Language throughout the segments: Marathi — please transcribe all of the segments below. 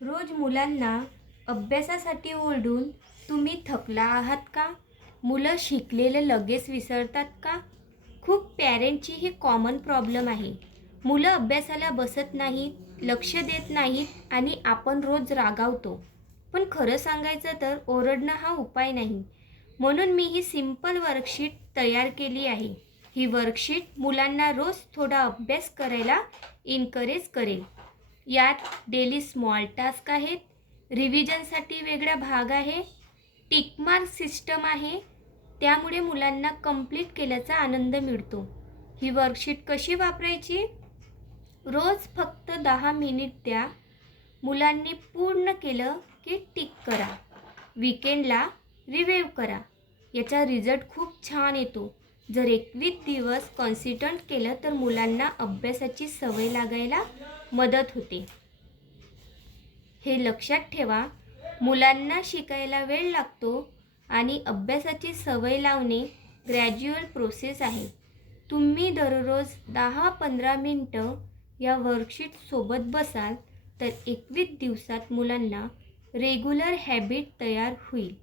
रोज मुलांना अभ्यासासाठी ओरडून तुम्ही थकला आहात का? मुलं शिकलेलं लगेच विसरतात का? खूप पॅरेंटची ही कॉमन प्रॉब्लेम आहे. मुलं अभ्यासाला बसत नाहीत, लक्ष देत नाहीत आणि आपण रोज रागावतो. पण खरं सांगायचं तर ओरडणं हा उपाय नाही. म्हणून मी ही सिंपल वर्कशीट तयार केली आहे. ही वर्कशीट मुलांना रोज थोडा अभ्यास करायला एनकरेज करेल. यात डेली स्मॉल टास्क आहेत, रिव्हिजनसाठी वेगळा भाग आहे, टिक मार्क सिस्टम आहे. त्यामुळे मुलांना कंप्लीट केल्याचा आनंद मिळतो. ही वर्कशीट कशी वापरायची? रोज फक्त 10 मिनिट द्या. मुलांनी पूर्ण केलं की टिक करा. वीकेंडला रिव्ह्यू करा. याचा रिझल्ट खूप छान येतो. जर 21 दिवस कॉन्सिस्टंट केलं तर मुलांना अभ्यासाची सवय लागायला मदत होते. हे लक्षात ठेवा, मुलांना शिकायला वेळ लागतो आणि अभ्यासाची सवय लावणे ग्रॅज्युअल प्रोसेस आहे. तुम्ही दररोज 10-15 मिनटं या वर्कशीटसोबत बसाल तर 21 दिवसात मुलांना रेग्युलर हॅबिट तयार होईल.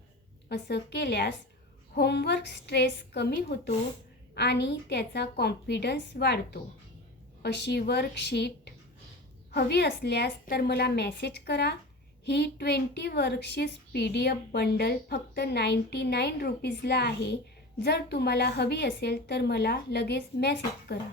असं केल्यास होमवर्क स्ट्रेस कमी होतो आणि त्याचा कॉन्फिडन्स वाढतो. अशी वर्कशीट हवी असल्यास तर मला मेसेज करा. ही 20 वर्कशीट्स PDF बंडल फक्त 99 रुपीजला आहे. जर तुम्हाला हवी असेल तर मला लगेच मेसेज करा.